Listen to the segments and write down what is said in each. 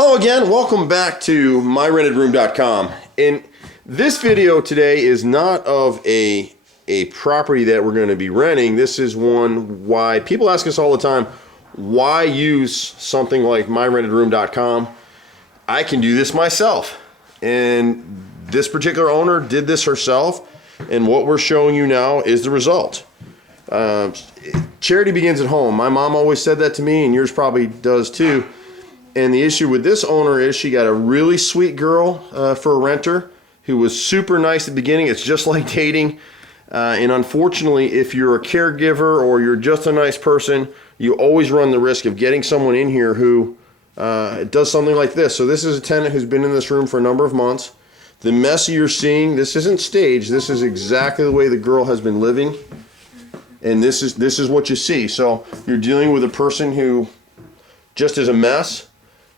Hello again, welcome back to myrentedroom.com. And this video today is not of a property that we're going to be renting. This is one why people ask us all the time, why use something like myrentedroom.com? I can do this myself. And this particular owner did this herself, and what we're showing you now is the result. Charity begins at home. My mom always said that to me, and yours probably does too. And the issue with this owner is she got a really sweet girl for a renter who was super nice at the beginning. It's just like dating. And unfortunately, if you're a caregiver or you're just a nice person, you always run the risk of getting someone in here who does something like this. So this is a tenant who's been in this room for a number of months. The mess you're seeing, this isn't staged. This is exactly the way the girl has been living. And this is what you see. So you're dealing with a person who just is a mess.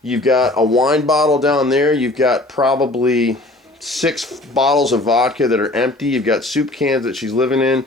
You've got a wine bottle down there. You've got probably 6 bottles of vodka that are empty. You've got soup cans that she's living in.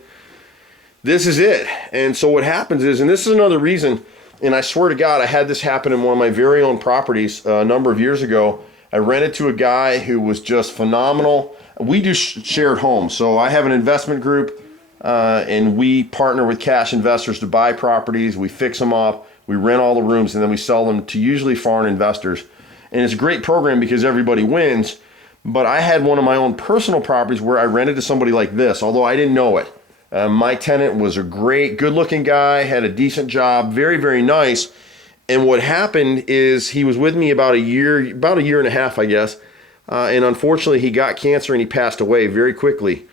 This is it. And so what happens is, and this is another reason, and I swear to God, I had this happen in one of my very own properties a number of years ago. I rented to a guy who was just phenomenal. We do shared homes. So I have an investment group, and we partner with cash investors to buy properties. We fix them up. We rent all the rooms, and then we sell them to usually foreign investors. And it's a great program because everybody wins. But I had one of my own personal properties where I rented to somebody like this, although I didn't know it. My tenant was a great, good-looking guy, had a decent job, very, very nice. And what happened is he was with me about a year and a half, I guess. And unfortunately, he got cancer and he passed away very quickly.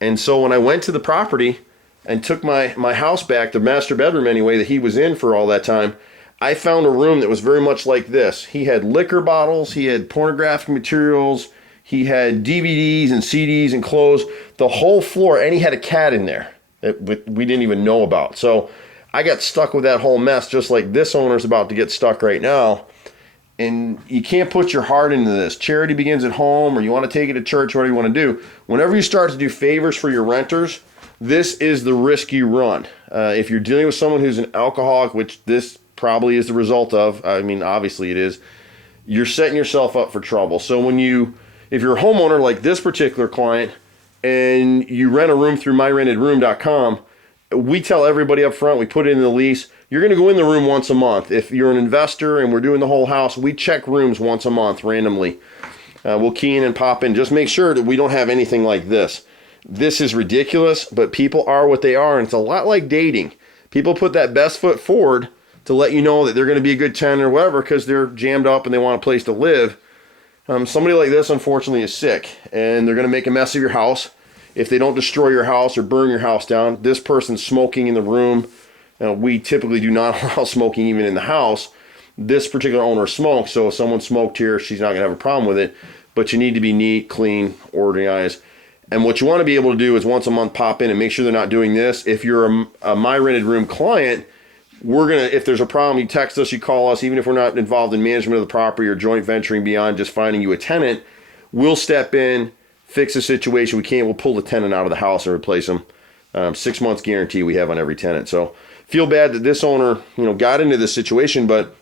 And so when I went to the property and took my house back, the master bedroom anyway, that he was in for all that time, I found a room that was very much like this. He had liquor bottles, he had pornographic materials, he had DVDs and CDs and clothes, the whole floor, and he had a cat in there that we didn't even know about. So I got stuck with that whole mess, just like this owner's about to get stuck right now. And you can't put your heart into this. Charity begins at home, or you want to take it to church, whatever you want to do. Whenever you start to do favors for your renters, this is the risk you run. If you're dealing with someone who's an alcoholic, which this probably is the result of, I mean, obviously it is, you're setting yourself up for trouble. So if you're a homeowner like this particular client and you rent a room through myrentedroom.com, we tell everybody up front, we put it in the lease, you're going to go in the room once a month. If you're an investor and we're doing the whole house, we check rooms once a month randomly. We'll key in and pop in. Just make sure that we don't have anything like this. This is ridiculous, but people are what they are, and it's a lot like dating. People put that best foot forward to let you know that they're going to be a good tenant or whatever because they're jammed up and they want a place to live. Somebody like this, unfortunately, is sick, and they're going to make a mess of your house. If they don't destroy your house or burn your house down, this person's smoking in the room. We typically do not allow smoking even in the house. This particular owner smokes, so if someone smoked here, she's not going to have a problem with it. But you need to be neat, clean, organized. And what you want to be able to do is once a month pop in and make sure they're not doing this. If you're a My Rented Room client, if there's a problem, you text us, you call us, even if we're not involved in management of the property or joint venturing beyond just finding you a tenant, we'll step in, fix the situation. We'll pull the tenant out of the house and replace them. 6 months guarantee we have on every tenant. So feel bad that this owner, got into this situation, but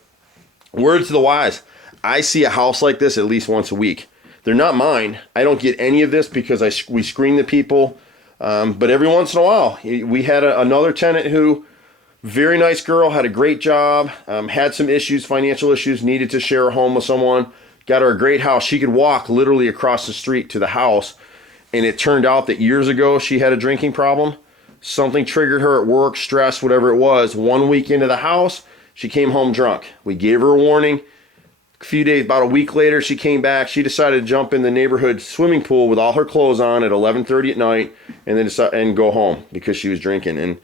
word to the wise, I see a house like this at least once a week. They're not mine. I don't get any of this because we screen the people. But every once in a while, we had another tenant who, very nice girl, had a great job, had some issues, financial issues, needed to share a home with someone, got her a great house. She could walk literally across the street to the house. And it turned out that years ago, she had a drinking problem. Something triggered her at work, stress, whatever it was. 1 week into the house, she came home drunk. We gave her a warning. A few days, about a week later, she came back. She decided to jump in the neighborhood swimming pool with all her clothes on at 11:30 at night and go home because she was drinking. And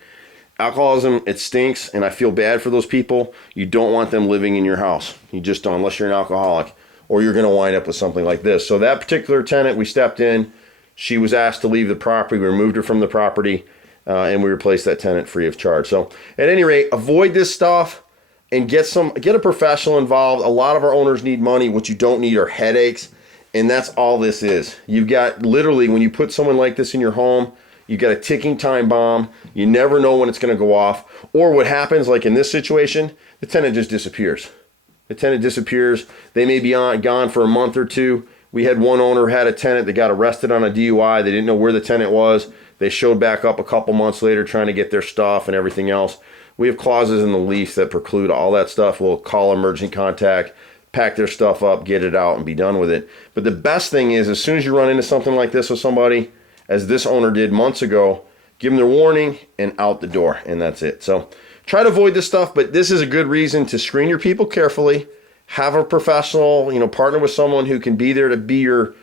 alcoholism, it stinks, and I feel bad for those people. You don't want them living in your house. You just don't, unless you're an alcoholic, or you're going to wind up with something like this. So that particular tenant, we stepped in. She was asked to leave the property. We removed her from the property, and we replaced that tenant free of charge. So at any rate, avoid this stuff. And get a professional involved. A lot of our owners need money. What you don't need are headaches. And that's all this is. You've got, literally, when you put someone like this in your home, you've got a ticking time bomb. You never know when it's going to go off. Or what happens, like in this situation, the tenant just disappears. The tenant disappears. They may be gone for a month or two. We had one owner had a tenant that got arrested on a DUI. They didn't know where the tenant was. They showed back up a couple months later trying to get their stuff and everything else. We have clauses in the lease that preclude all that stuff. We'll call emergency contact, pack their stuff up, get it out, and be done with it. But the best thing is, as soon as you run into something like this with somebody, as this owner did months ago, give them their warning and out the door, and that's it. So try to avoid this stuff, but this is a good reason to screen your people carefully, have a professional, partner with someone who can be there to be your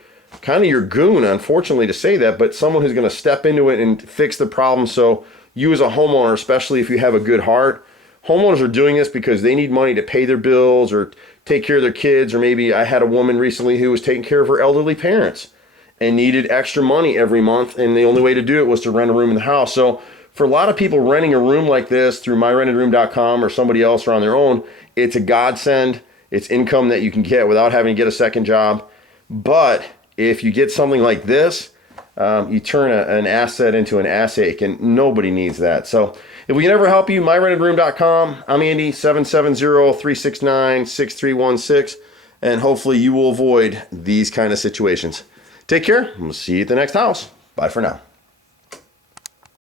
kind of your goon, unfortunately to say that, but someone who's going to step into it and fix the problem. So you as a homeowner, especially if you have a good heart, homeowners are doing this because they need money to pay their bills or take care of their kids. Or maybe I had a woman recently who was taking care of her elderly parents and needed extra money every month. And the only way to do it was to rent a room in the house. So for a lot of people, renting a room like this through myrentedroom.com or somebody else or on their own, it's a godsend. It's income that you can get without having to get a second job. But if you get something like this, you turn an asset into an asset, and nobody needs that. So if we can ever help you, myrentedroom.com. I'm Andy, 770-369-6316, and hopefully you will avoid these kind of situations. Take care, and we'll see you at the next house. Bye for now.